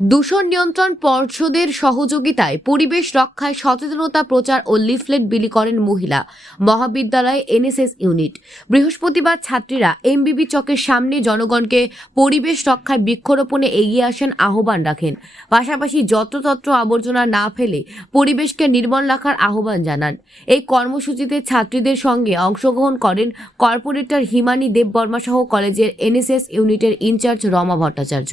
দূষণ নিয়ন্ত্রণ পর্ষদের সহযোগিতায় পরিবেশ রক্ষায় সচেতনতা প্রচার ও লিফলেট বিলি করেন মহিলা। মহাবিদ্যালয়ে এনএসএস ইউনিট। বৃহস্পতিবার ছাত্রীরা এমবিবি চকের সামনে জনগণকে পরিবেশ রক্ষায় বৃক্ষরোপণে এগিয়ে আসেন আহ্বান রাখেন। পাশাপাশি যত্রতত্র আবর্জনা না ফেলে পরিবেশকে নির্মল রাখার আহ্বান জানান। এই কর্মসূচিতে ছাত্রীদের সঙ্গে অংশগ্রহণ করেন কর্পোরেটর হিমানী দেববর্মা সহ কলেজের এনএসএস ইউনিটের ইনচার্জ রমা ভট্টাচার্য।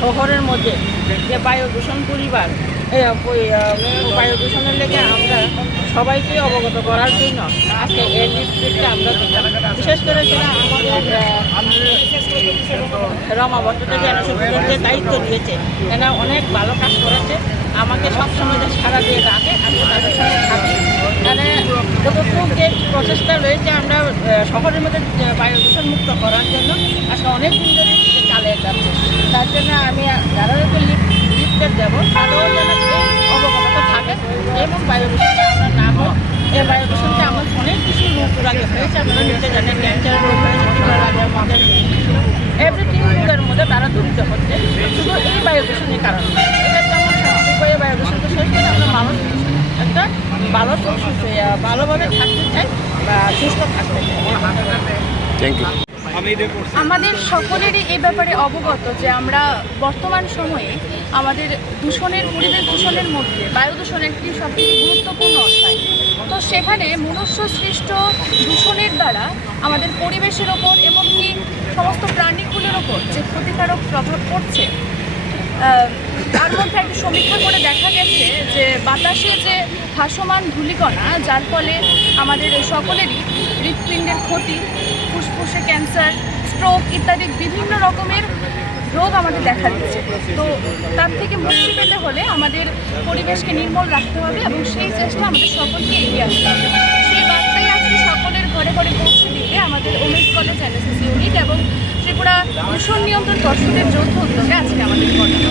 শহরের মধ্যে যে বায়ু দূষণ পরিবার বায়ু দূষণের লেগে আমরা সবাইকে অবগত করার জন্য আজকে এই লিফলেটটা আমরা বিশেষ করে সেটা আমাদের রমা ভট্টাচার্য জনসংখ্যার দায়িত্ব দিয়েছে এরা অনেক ভালো কাজ করেছে। আমাকে সবসময় যে সারা দিয়ে ডাকে আমি তাদের সঙ্গে থাকি। মানে যতটুকু যে প্রচেষ্টা রয়েছে আমরা শহরের মধ্যে বায়ু দূষণ মুক্ত করার জন্য, আজকে অনেক দিন ধরে এটা যাচ্ছে। তার জন্য আমি যারা লিফট লিফটের দেবো তারাও যেন অবগত থাকে। এবং বায়ু দূষণটা আমরা না হোক এই বায়ু দূষণটা আমার অনেক কিছু রোগ আগে হয়েছে। আপনারা নিতে জানেন ক্যান্সার রোগ হয়েছে এভরিথিং রোগের মধ্যে তারা দূরিত হচ্ছে। শুধু এই বায়ু দূষণের কারণে। এটা এই বায়ু দূষণকে শেষ করে আমরা মানুষ, একটা ভালো ভালোভাবে থাকতে চাই বা সুস্থ থাকতে চাই। থ্যাংক ইউ আমাদের সকলেরই এই ব্যাপারে অবগত যে আমরা বর্তমান সময়ে আমাদের দূষণের, পরিবেশ দূষণের মধ্যে বায়ু দূষণ একটি সবথেকে গুরুত্বপূর্ণ অধ্যায়। তো সেখানে মনুষ্য সৃষ্ট দূষণের দ্বারা আমাদের পরিবেশের ওপর এবং কি সমস্ত প্রাণীগুলোর ওপর যে ক্ষতিকারক প্রভাব পড়ছে তার মধ্যে একটা সমীক্ষা করে দেখা গেছে যে বাতাসে যে ভাসমান ধূলিকণা, যার ফলে আমাদের সকলেরই হৃৎপিণ্ডের ক্ষতি ফুসফুসে ক্যান্সার স্ট্রোক ইত্যাদি বিভিন্ন রকমের রোগ আমাদের দেখা দিচ্ছে। তো তার থেকে মুক্তি পেতে হলে আমাদের পরিবেশকে নির্মল রাখতে হবে এবং সেই চেষ্টা আমাদের সকলকে এগিয়ে আসতে হবে। সেই বার্তাই আজকে সকলের ঘরে ঘরে পৌঁছে দিতে আমাদের ওমেন্স কলেজ এনএসএস ইউনিট এবং ত্রিপুরা দূষণ নিয়ন্ত্রণ পর্ষদের যৌথ উদ্যোগে আজকে আমাদের ঘটনা